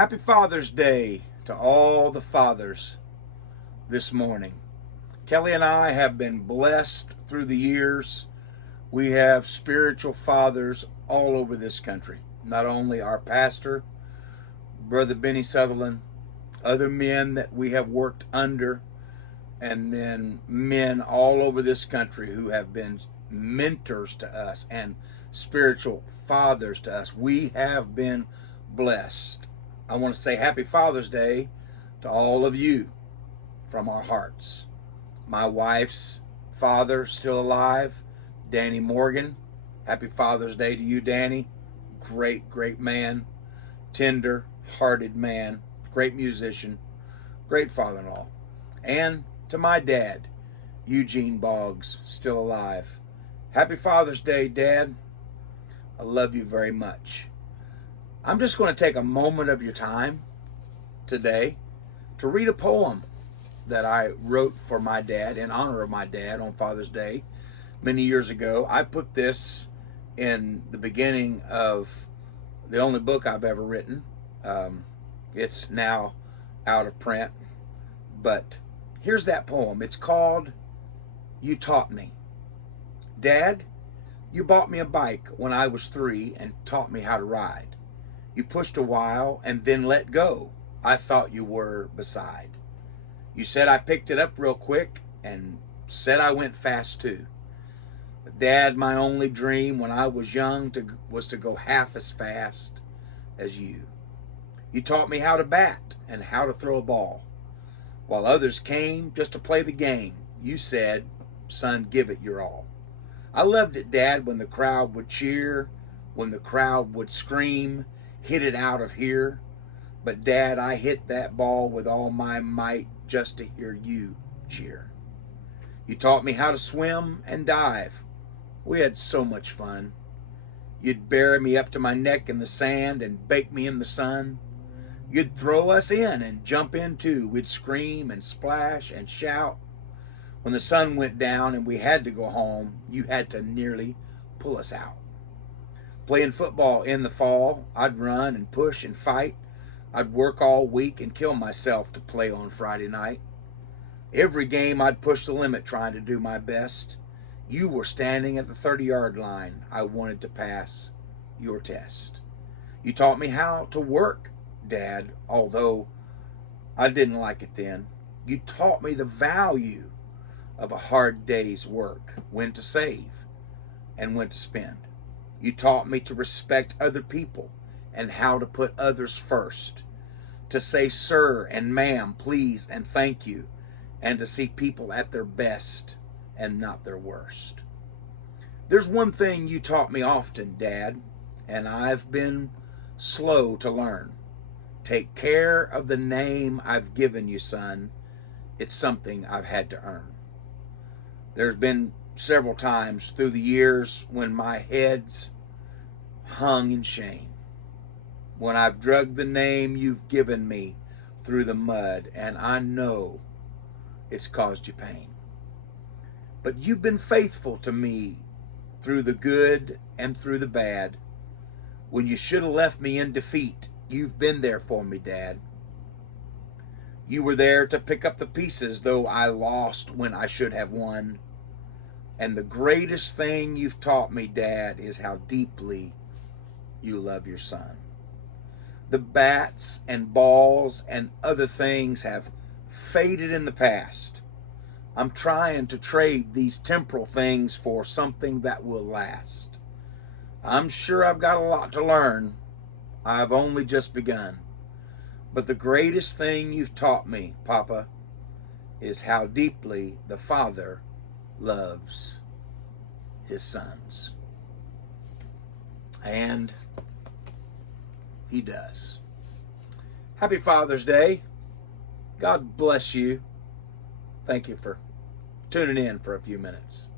Happy Father's Day to all the fathers this morning. Kelly and I have been blessed through the years. We have spiritual fathers all over this country. Not only our pastor, Brother Benny Sutherland, other men that we have worked under, and then men all over this country who have been mentors to us and spiritual fathers to us. We have been blessed. I want to say Happy Father's Day to all of you from our hearts. My wife's father, still alive, Danny Morgan. Happy Father's Day to you, Danny. Great man, tender-hearted man, great musician, great father-in-law. And to my dad, Eugene Boggs, still alive. Happy Father's Day, Dad. I love you very much. I'm just going to take a moment of your time today to read a poem that I wrote for my dad, in honor of my dad on Father's Day many years ago. I put this in the beginning of the only book I've ever written. It's now out of print, but here's that poem. It's called You Taught Me. Dad, you bought me a bike when I was 3 and taught me how to ride. You pushed a while and then let go. I thought you were beside. You said I picked it up real quick and said I went fast too. But Dad, my only dream when I was young was to go half as fast as you. You taught me how to bat and how to throw a ball. While others came just to play the game, you said, son, give it your all. I loved it, Dad, when the crowd would cheer, when the crowd would scream, hit it out of here. But Dad, I hit that ball with all my might just to hear you cheer. You taught me how to swim and dive. We had so much fun. You'd bury me up to my neck in the sand and bake me in the sun. You'd throw us in and jump in too. We'd scream and splash and shout. When the sun went down and we had to go home, you had to nearly pull us out. Playing football in the fall, I'd run and push and fight. I'd work all week and kill myself to play on Friday night. Every game I'd push the limit trying to do my best. You were standing at the 30-yard line. I wanted to pass your test. You taught me how to work, Dad, although I didn't like it then. You taught me the value of a hard day's work, when to save and when to spend. You taught me to respect other people and how to put others first, to say sir and ma'am, please and thank you, and to see people at their best and not their worst. There's one thing you taught me often, Dad, and I've been slow to learn. Take care of the name I've given you, son. It's something I've had to earn. There's been several times through the years when my head's hung in shame, when I've dragged the name you've given me through the mud, and I know it's caused you pain. But you've been faithful to me through the good and through the bad. When you should have left me in defeat, you've been there for me, Dad. You were there to pick up the pieces, though I lost when I should have won. And the greatest thing you've taught me, Dad, is how deeply you love your son. The bats and balls and other things have faded in the past. I'm trying to trade these temporal things for something that will last. I'm sure I've got a lot to learn. I've only just begun. But the greatest thing you've taught me, Papa, is how deeply the Father loves his sons. And he does. Happy Father's Day. God bless you. Thank you for tuning in for a few minutes.